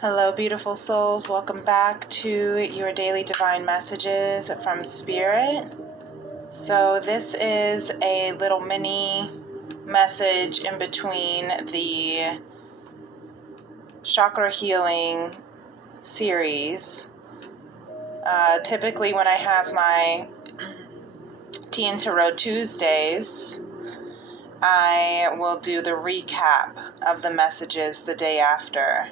Hello, beautiful souls. Welcome back to your daily divine messages from Spirit. So this is a little mini message in between the chakra healing series. Typically when I have my TEA+TAROT Tuesdays, I will do the recap of the messages the day after.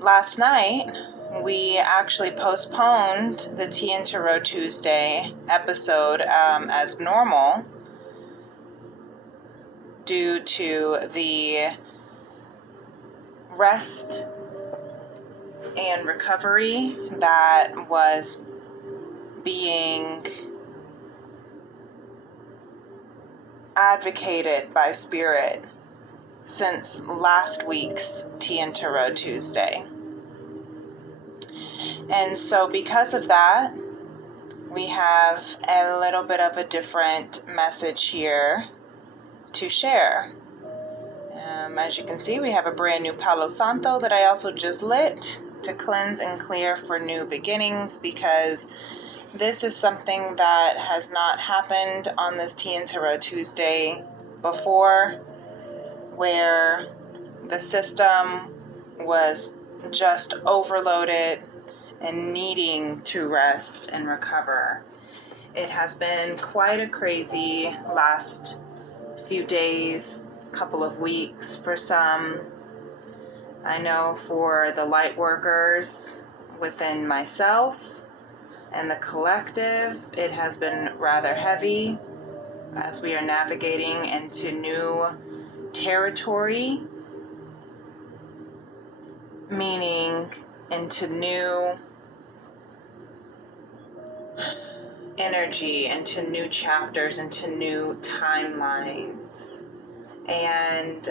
Last night, we actually postponed the TEA+TAROT Tuesday episode as normal due to the rest and recovery that was being advocated by Spirit since last week's TEA+TAROT Tuesday. And so because of that, we have a little bit of a different message here to share. As you can see, we have a brand new Palo Santo that I also just lit to cleanse and clear for new beginnings, because this is something that has not happened on this TEA+TAROT Tuesday before, where the system was just overloaded and needing to rest and recover. It has been quite a crazy last few days, couple of weeks for some. I know for the light workers within myself and the collective, it has been rather heavy as we are navigating into new territory, meaning into new energy, into new chapters, into new timelines. And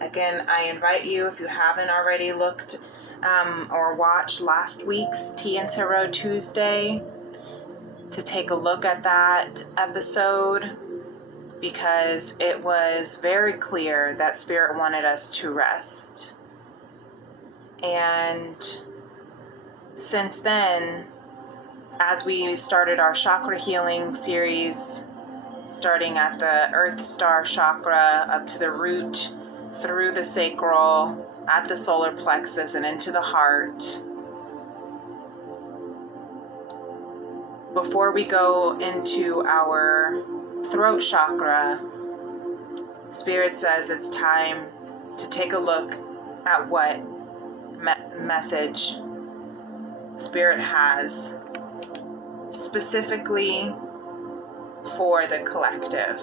again, I invite you, if you haven't already looked or watched last week's TEA+TAROT Tuesday, to take a look at that episode, because it was very clear that Spirit wanted us to rest. And since then, as we started our chakra healing series, starting at the Earth Star chakra up to the root, through the sacral, at the solar plexus, and into the heart. Before we go into our throat chakra, Spirit says it's time to take a look at what message Spirit has specifically for the collective.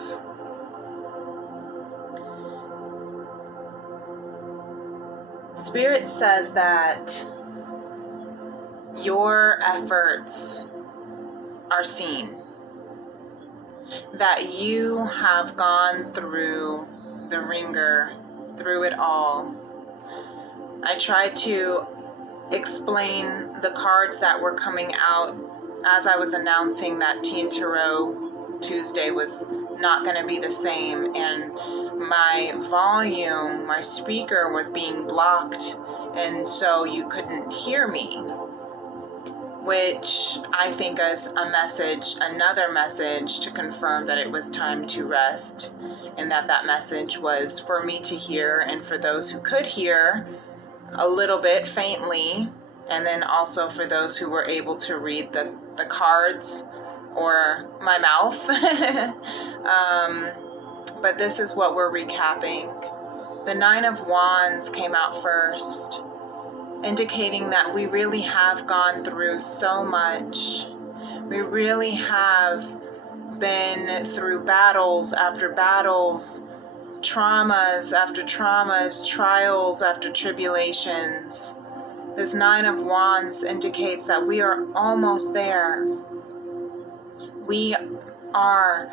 Spirit says that your efforts are seen, that you have gone through the ringer, through it all. I tried to explain the cards that were coming out as I was announcing that TEA+TAROT Tuesday was not going to be the same, and my volume, my speaker was being blocked, and so you couldn't hear me, which I think is a message, another message to confirm that it was time to rest, and that message was for me to hear, and for those who could hear a little bit faintly, and then also for those who were able to read the cards or my mouth. But this is what we're recapping. The Nine of Wands came out first, indicating that we really have gone through so much. We really have been through battles after battles, traumas after traumas, trials after tribulations. This Nine of Wands indicates that we are almost there. We are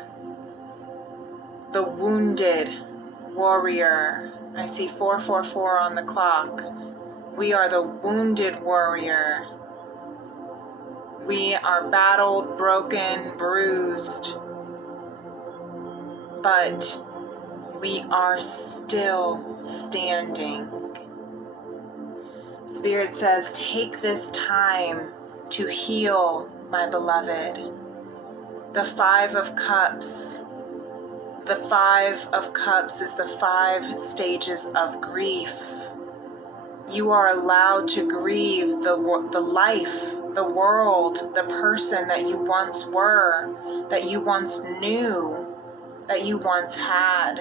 the wounded warrior. I see 444 on the clock. We are the wounded warrior. We are battled, broken, bruised, but we are still standing. Spirit says, take this time to heal, my beloved. The 5 of Cups. The 5 of Cups is the 5 stages of grief. You are allowed to grieve the life, the world, the person that you once were, that you once knew, that you once had.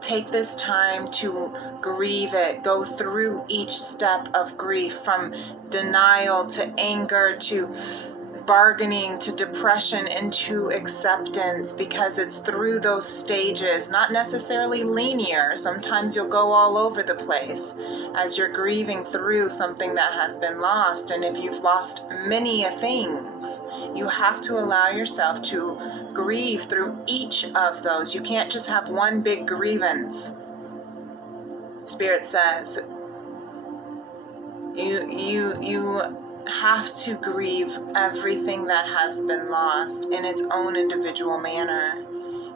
Take this time to grieve it. Go through each step of grief, from denial to anger to bargaining to depression into acceptance, because it's through those stages, not necessarily linear. Sometimes you'll go all over the place as you're grieving through something that has been lost. And if you've lost many things, you have to allow yourself to grieve through each of those. You can't just have one big grievance. Spirit says you have to grieve everything that has been lost in its own individual manner.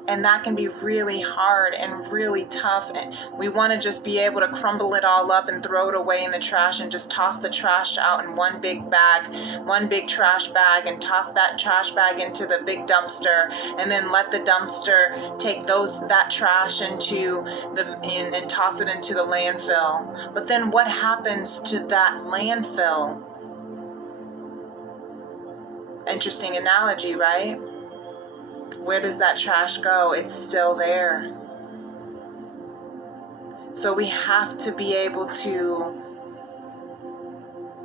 And that can be really hard and really tough. And we want to just be able to crumble it all up and throw it away in the trash and just toss the trash out in one big bag, one big trash bag, and toss that trash bag into the big dumpster, and then let the dumpster take that trash into and toss it into the landfill. But then what happens to that landfill? Interesting analogy, right? Where does that trash go? It's still there. So we have to be able to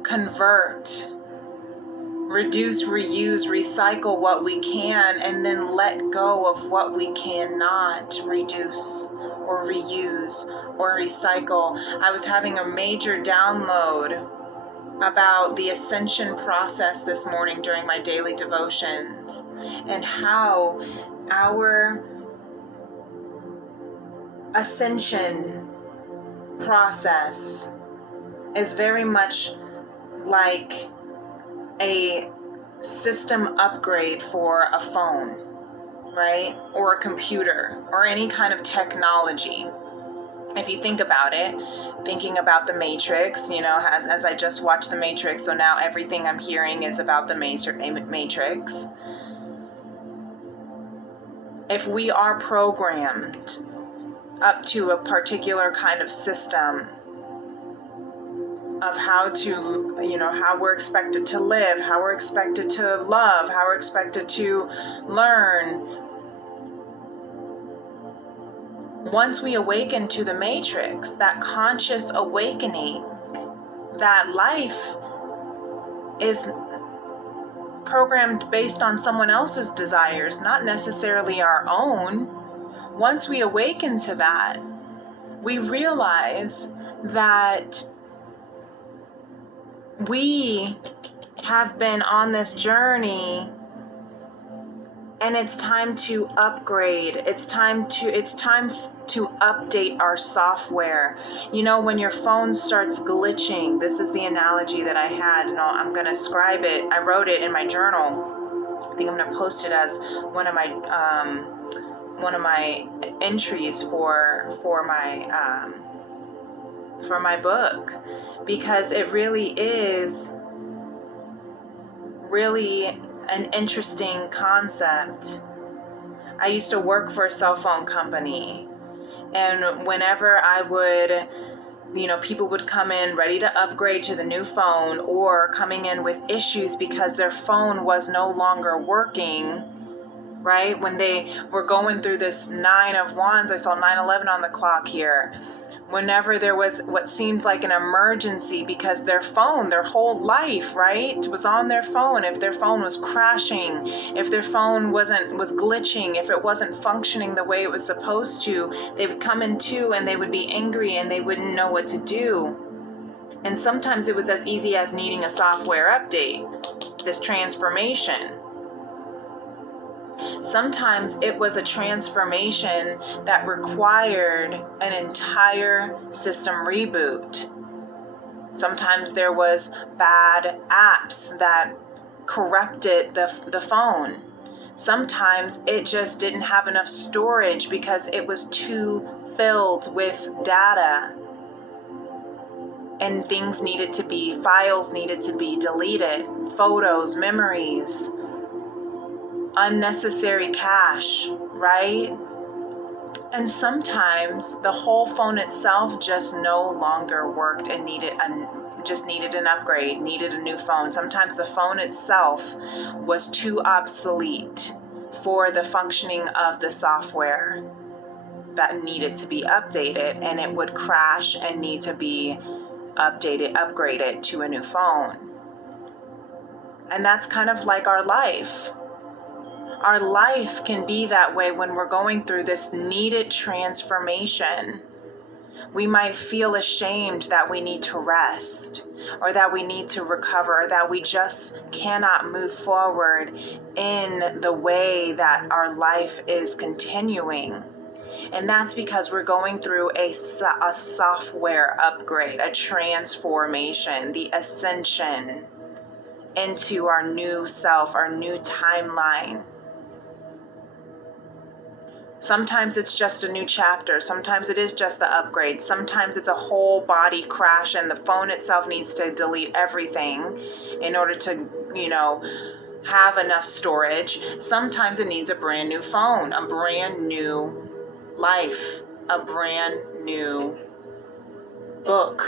convert, reduce, reuse, recycle what we can, and then let go of what we cannot reduce or reuse or recycle. I was having a major download about the ascension process this morning during my daily devotions, and how our ascension process is very much like a system upgrade for a phone, right? Or a computer, or any kind of technology. If you think about it, thinking about the Matrix, as I just watched the Matrix, so now everything I'm hearing is about the Matrix. If we are programmed up to a particular kind of system of how we're expected to live, how we're expected to love, how we're expected to learn, once we awaken to the Matrix, that conscious awakening, that life is programmed based on someone else's desires, not necessarily our own. Once we awaken to that, we realize that we have been on this journey, and it's time to upgrade. It's time to update our software. When your phone starts glitching, this is the analogy that I had, and I'm going to scribe it. I wrote it in my journal. I think I'm going to post it as one of my entries for my book, because it really is an interesting concept. I used to work for a cell phone company, and whenever I would, people would come in ready to upgrade to the new phone, or coming in with issues because their phone was no longer working, right? When they were going through this 9 of Wands, I saw 9/11 on the clock here. Whenever there was what seemed like an emergency, because their phone, their whole life, right, was on their phone. If their phone was crashing, if their phone was glitching, if it wasn't functioning the way it was supposed to, they would come into and they would be angry and they wouldn't know what to do. And sometimes it was as easy as needing a software update, this transformation. Sometimes it was a transformation that required an entire system reboot. Sometimes there was bad apps that corrupted the phone. Sometimes it just didn't have enough storage because it was too filled with data. and things needed to be, files needed to be deleted, photos, memories, unnecessary cash, right? And sometimes the whole phone itself just no longer worked and just needed an upgrade, needed a new phone. Sometimes the phone itself was too obsolete for the functioning of the software that needed to be updated, and it would crash and need to be upgraded to a new phone. And that's kind of like our life. Our life can be that way when we're going through this needed transformation. We might feel ashamed that we need to rest, or that we need to recover, or that we just cannot move forward in the way that our life is continuing. And that's because we're going through a software upgrade, a transformation, the ascension into our new self, our new timeline. Sometimes it's just a new chapter. Sometimes it is just the upgrade. Sometimes it's a whole body crash and the phone itself needs to delete everything in order to, have enough storage. Sometimes it needs a brand new phone, a brand new life, a brand new book.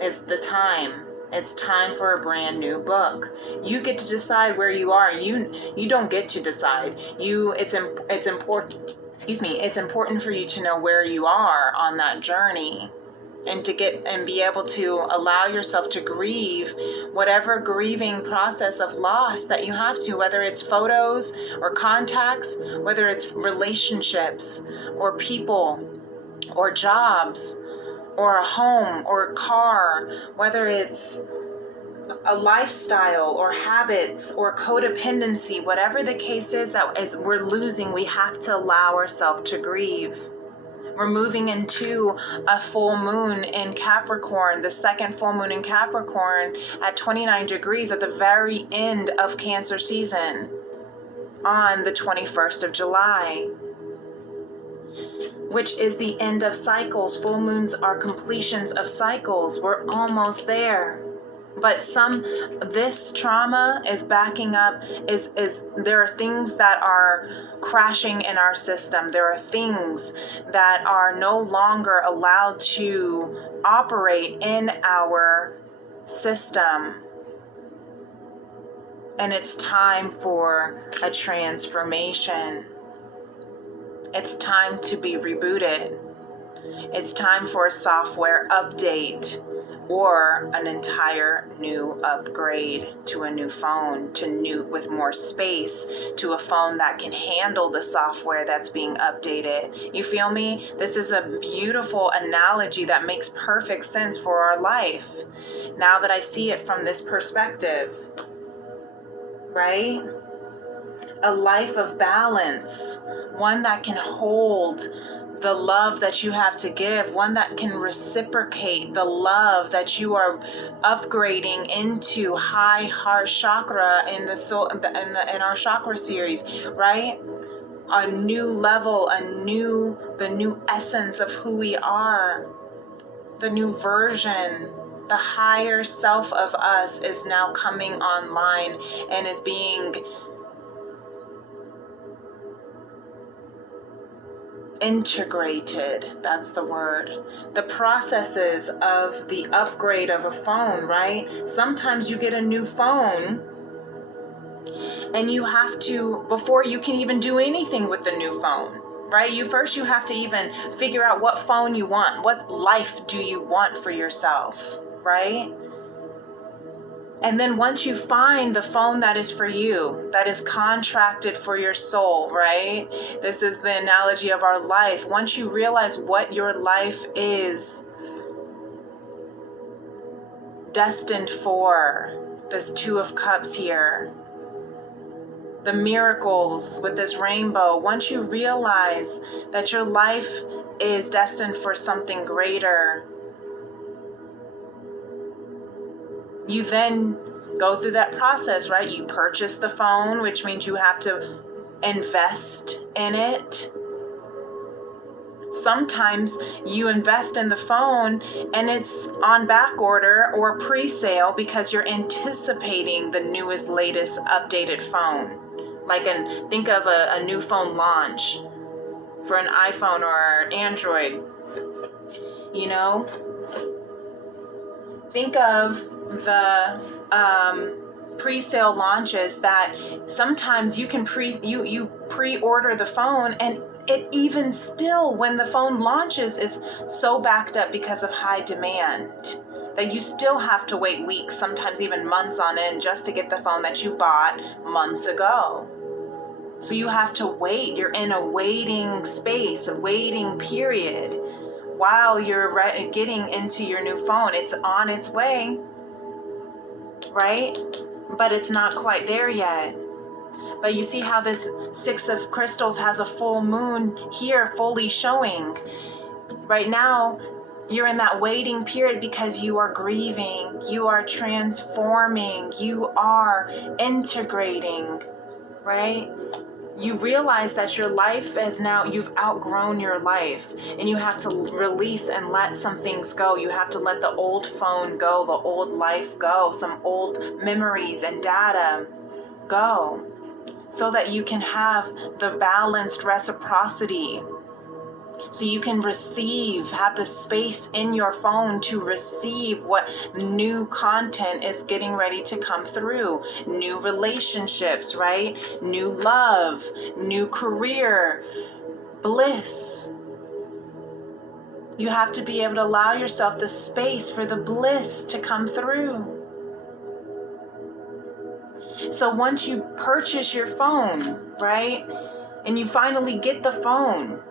It's the time. It's time for a brand new book. You get to decide where you are. You don't get to decide. It's important. It's important for you to know where you are on that journey, and to be able to allow yourself to grieve whatever grieving process of loss that you have to, whether it's photos or contacts, whether it's relationships or people or jobs or a home or a car, whether it's a lifestyle or habits or codependency, whatever the case is we're losing, we have to allow ourselves to grieve. We're moving into a full moon in Capricorn, the second full moon in Capricorn at 29 degrees at the very end of Cancer season on the 21st of July, which is the end of cycles. Full moons are completions of cycles. We're almost there. But this trauma is backing up, there are things that are crashing in our system. There are things that are no longer allowed to operate in our system. And it's time for a transformation. It's time to be rebooted. It's time for a software update or an entire new upgrade to a new phone, with more space, to a phone that can handle the software that's being updated. You feel me? This is a beautiful analogy that makes perfect sense for our life now that I see it from this perspective, right? A life of balance, one that can hold the love that you have to give, one that can reciprocate the love that you are upgrading into high heart chakra in our chakra series, right? A new level, the new essence of who we are, the new version. The higher self of us is now coming online and is being integrated. That's the word. The processes of the upgrade of a phone, right? Sometimes you get a new phone and you have to, before you can even do anything with the new phone, right? You have to even figure out what phone you want. What life do you want for yourself, right? And then once you find the phone that is for you, that is contracted for your soul, right? This is the analogy of our life. Once you realize what your life is destined for, this Two of Cups here, the miracles with this rainbow, once you realize that your life is destined for something greater, you then go through that process, right? You purchase the phone, which means you have to invest in it. Sometimes you invest in the phone and it's on back order or pre-sale because you're anticipating the newest, latest, updated phone. Think of a new phone launch for an iPhone or Android. You know, think of the pre-sale launches that sometimes you can pre-order the phone, and it even still, when the phone launches, is so backed up because of high demand that you still have to wait weeks, sometimes even months on end, just to get the phone that you bought months ago. So you have to wait. You're in a waiting space, a waiting period, while you're getting into your new phone. It's on its way, right? But it's not quite there yet. But you see how this Six of Crystals has a full moon here fully showing. Right now, you're in that waiting period because you are grieving, you are transforming, you are integrating, right? You realize that your life is now, you've outgrown your life, and you have to release and let some things go. You have to let the old phone go, the old life go, some old memories and data go, so that you can have the balanced reciprocity. So you can have the space in your phone to receive what new content is getting ready to come through. New relationships, right? New love, new career, bliss. You have to be able to allow yourself the space for the bliss to come through. So once you purchase your phone, right, and you finally get the phone,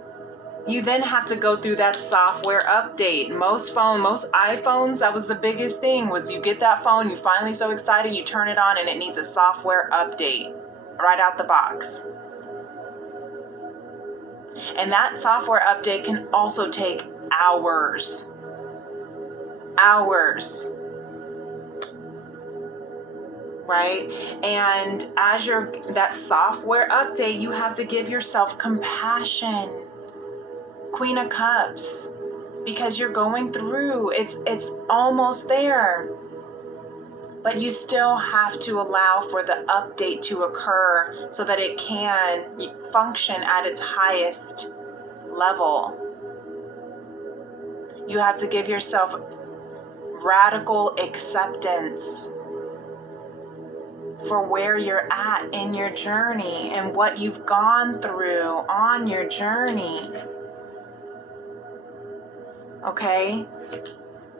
you then have to go through that software update. Most iPhones, that was the biggest thing, was you get that phone, you finally so excited, you turn it on, and it needs a software update right out the box. And that software update can also take hours. Hours. Right? And as that software update, you have to give yourself compassion. Queen of Cups, because you're going through, it's almost there. But you still have to allow for the update to occur so that it can function at its highest level. You have to give yourself radical acceptance for where you're at in your journey and what you've gone through on your journey. Okay?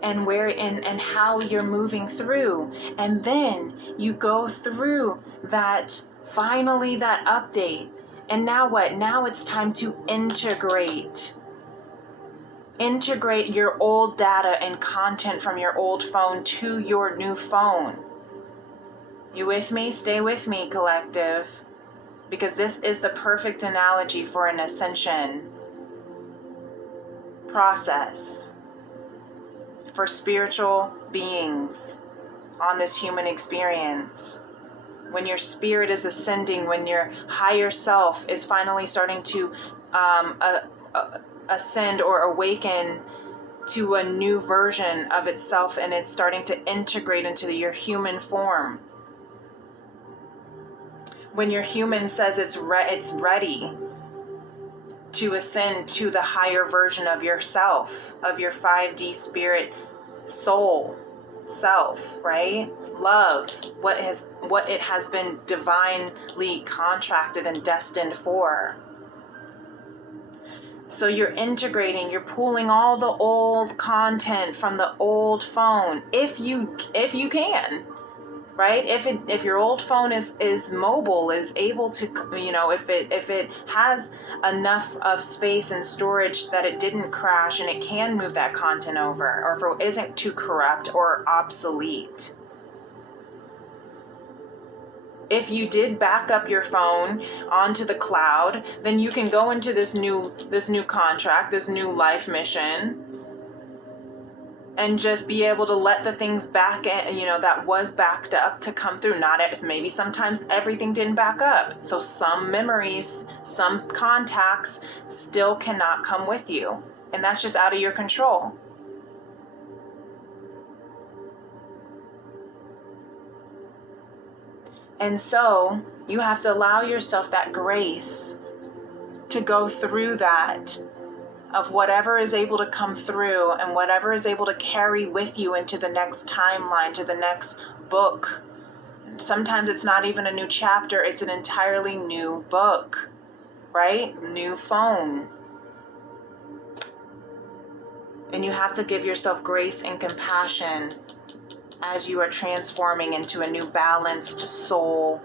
And and how you're moving through. And then you go through that update. And now what? Now it's time to integrate. Integrate your old data and content from your old phone to your new phone. You with me? Stay with me, collective. Because this is the perfect analogy for an ascension process for spiritual beings on this human experience. When your spirit is ascending, when your higher self is finally starting to ascend or awaken to a new version of itself, and it's starting to integrate into your human form. When your human says it's ready to ascend to the higher version of yourself, of your 5D spirit soul self, right? Love, what it has been divinely contracted and destined for. So you're integrating, you're pulling all the old content from the old phone, if you can. Right? If your old phone is mobile, is able to, if it has enough of space and storage that it didn't crash and it can move that content over, or if it isn't too corrupt or obsolete. If you did back up your phone onto the cloud, then you can go into this new contract, this new life mission, and just be able to let the things back in, that was backed up to come through. Not as maybe sometimes everything didn't back up. So some memories, some contacts still cannot come with you. And that's just out of your control. And so you have to allow yourself that grace to go through that, of whatever is able to come through and whatever is able to carry with you into the next timeline, to the next book. Sometimes it's not even a new chapter, it's an entirely new book, right? New phone. And you have to give yourself grace and compassion as you are transforming into a new balanced soul,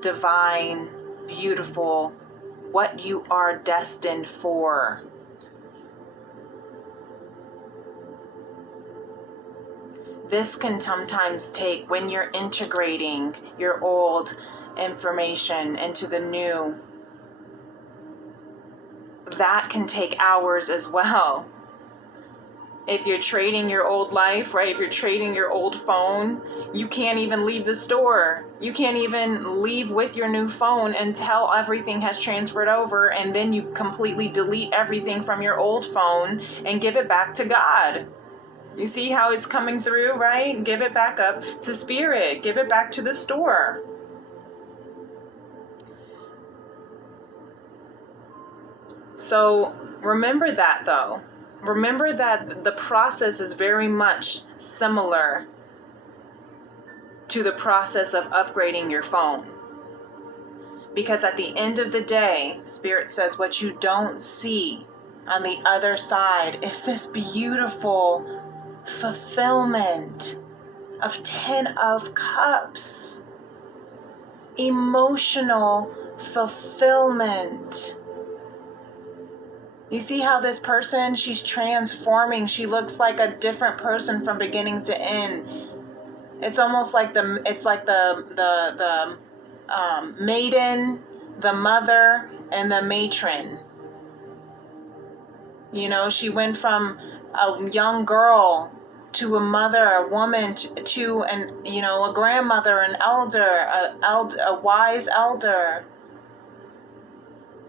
divine, beautiful, what you are destined for. This can sometimes take, when you're integrating your old information into the new, that can take hours as well. If you're trading your old life, right? If you're trading your old phone, you can't even leave the store. You can't even leave with your new phone until everything has transferred over, and then you completely delete everything from your old phone and give it back to God. You see how it's coming through, right? Give it back up to spirit. Give it back to the store. So remember that, though. Remember that the process is very much similar to the process of upgrading your phone. Because at the end of the day, Spirit says what you don't see on the other side is this beautiful fulfillment of 10 of Cups. Emotional fulfillment. You see how this person, she's transforming. She looks like a different person from beginning to end. It's almost like the maiden, the mother, and the matron. She went from a young girl to a mother, a woman, to a grandmother, an elder, a wise elder.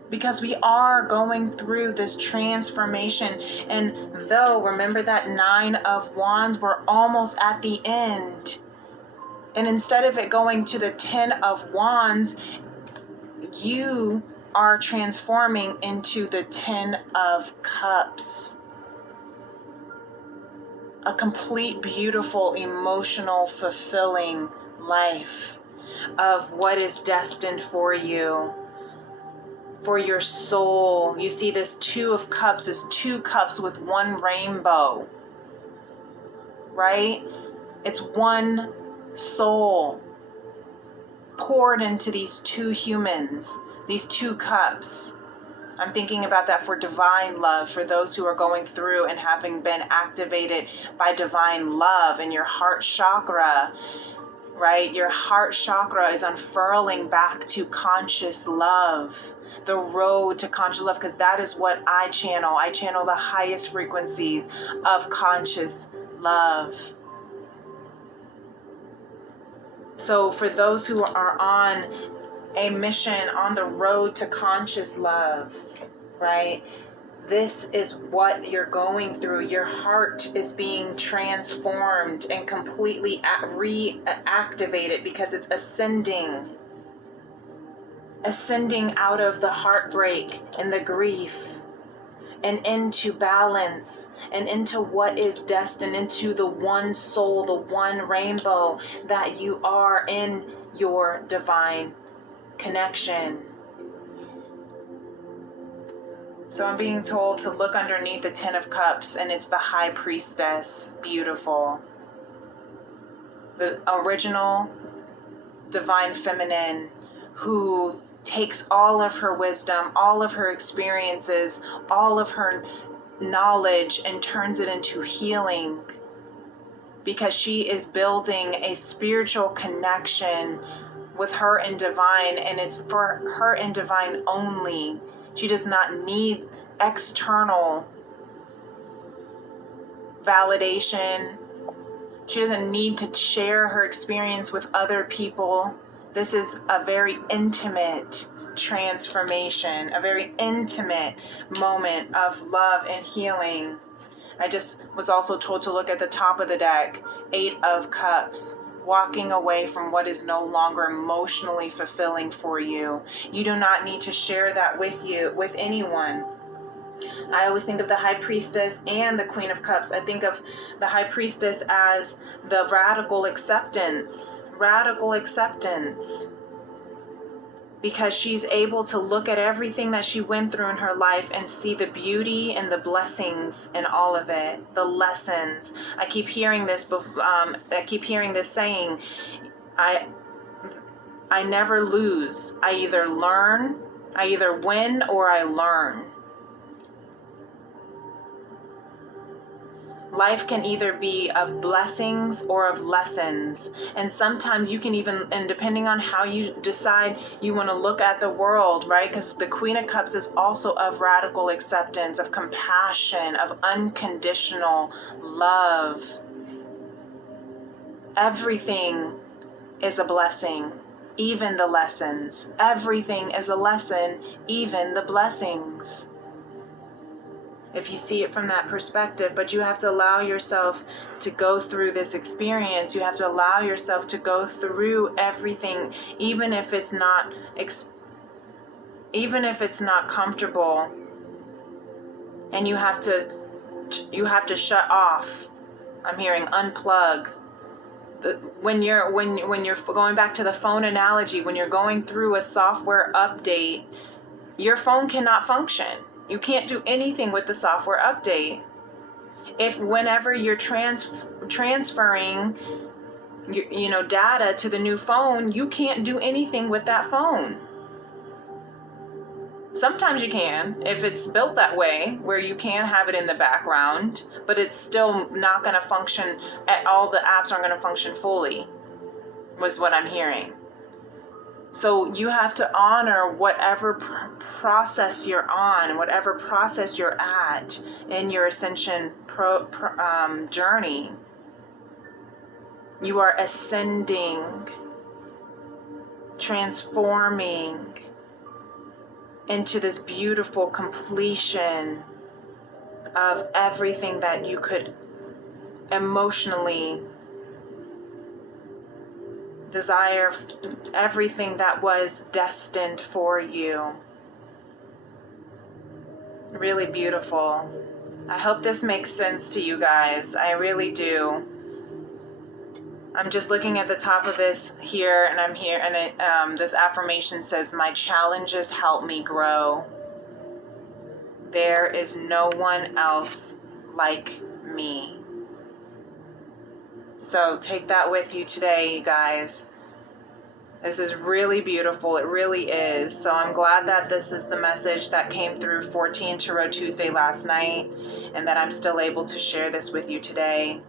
Because we are going through this transformation. And though, remember that 9 of Wands, we're almost at the end. And instead of it going to the 10 of Wands, you are transforming into the 10 of Cups. A complete, beautiful, emotional, fulfilling life of what is destined for you. For your soul. You see this 2 of Cups is 2 cups with 1 rainbow, right? It's 1 soul poured into these 2 humans, these 2 cups. I'm thinking about that for divine love, for those who are going through and having been activated by divine love in your heart chakra, right? Your heart chakra is unfurling back to conscious love. The road to conscious love, because that is what I channel. I channel the highest frequencies of conscious love. So for those who are on a mission on the road to conscious love, right? This is what you're going through. Your heart is being transformed and completely reactivated because it's ascending out of the heartbreak and the grief and into balance and into what is destined, into the one soul, the one rainbow that you are in your divine connection. So I'm being told to look underneath the 10 of Cups, and it's the High Priestess, beautiful. The original divine feminine who takes all of her wisdom, all of her experiences, all of her knowledge and turns it into healing, because she is building a spiritual connection with her and divine, and it's for her and divine only. She does not need external validation. She doesn't need to share her experience with other people. This is a very intimate transformation, a very intimate moment of love and healing. I just was also told to look at the top of the deck, 8 of Cups, walking away from what is no longer emotionally fulfilling for you. You do not need to share that with anyone. I always think of the High Priestess and the Queen of Cups. I think of the High Priestess as the radical acceptance. Radical acceptance. Because she's able to look at everything that she went through in her life and see the beauty and the blessings in all of it, the lessons. I keep hearing this saying, I never lose. I either win or I learn. Life can either be of blessings or of lessons. And sometimes you can even, and depending on how you decide you want to look at the world, right? Because the Queen of Cups is also of radical acceptance, of compassion, of unconditional love. Everything is a blessing, even the lessons. Everything is a lesson, even the blessings. If you see it from that perspective, but you have to allow yourself to go through this experience. You have to allow yourself to go through everything, even if it's not comfortable. And you have to shut off. I'm hearing unplug. When you're going back to the phone analogy, when you're going through a software update, your phone cannot function. You can't do anything with the software update. Whenever you're transferring data to the new phone, you can't do anything with that phone. Sometimes you can, if it's built that way, where you can have it in the background, but it's still not going to function. All the apps aren't going to function fully, was what I'm hearing. So you have to honor whatever process you're on, whatever process you're at in your ascension journey. You are ascending, transforming into this beautiful completion of everything that you could emotionally desire, everything that was destined for you. Really beautiful. I hope this makes sense to you guys. I really do. I'm just looking at the top of this here, and I'm here, and this affirmation says, "My challenges help me grow. There is no one else like me." So take that with you today, you guys. This is really beautiful. It really is. So I'm glad that this is the message that came through 14 Tarot Tuesday last night, and that I'm still able to share this with you today.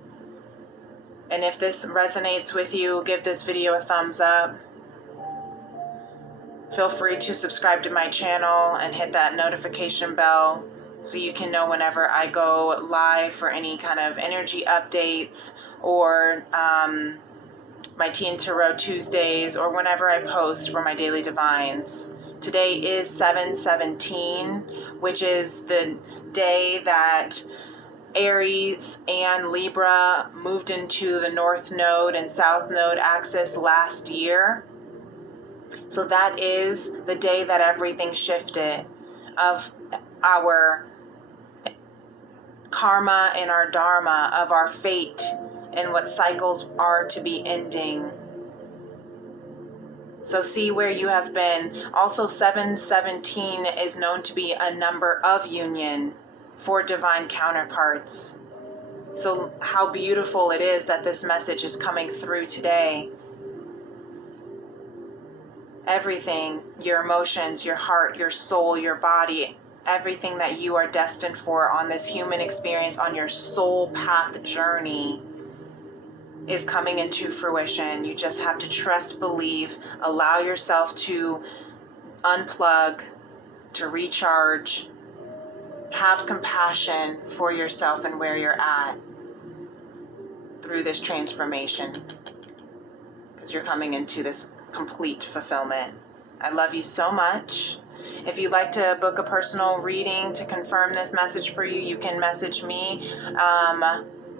And if this resonates with you, give this video a thumbs up. Feel free to subscribe to my channel and hit that notification bell so you can know whenever I go live for any kind of energy updates, or my TEA Tarot Tuesdays, or whenever I post for my daily divines. Today is 7/17, which is the day that Aries and Libra moved into the North Node and South Node axis last year. So that is the day that everything shifted, of our karma and our dharma, of our fate, and what cycles are to be ending. So see where you have been. Also, 7/17 is known to be a number of union for divine counterparts. So how beautiful it is that this message is coming through today. Everything, your emotions, your heart, your soul, your body, everything that you are destined for on this human experience, on your soul path journey, is coming into fruition. You just have to trust, believe, allow yourself to unplug, to recharge, have compassion for yourself and where you're at. through this transformation, because you're coming into this complete fulfillment. I love you so much. If you'd like to book a personal reading to confirm this message for you, you can message me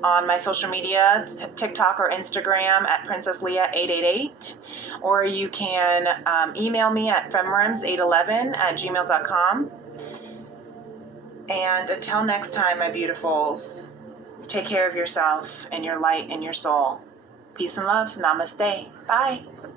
on my social media, TikTok or Instagram at PrincessLeah888, or you can email me at femrims811@gmail.com. And until next time, my beautifuls, take care of yourself and your light and your soul. Peace and love. Namaste. Bye.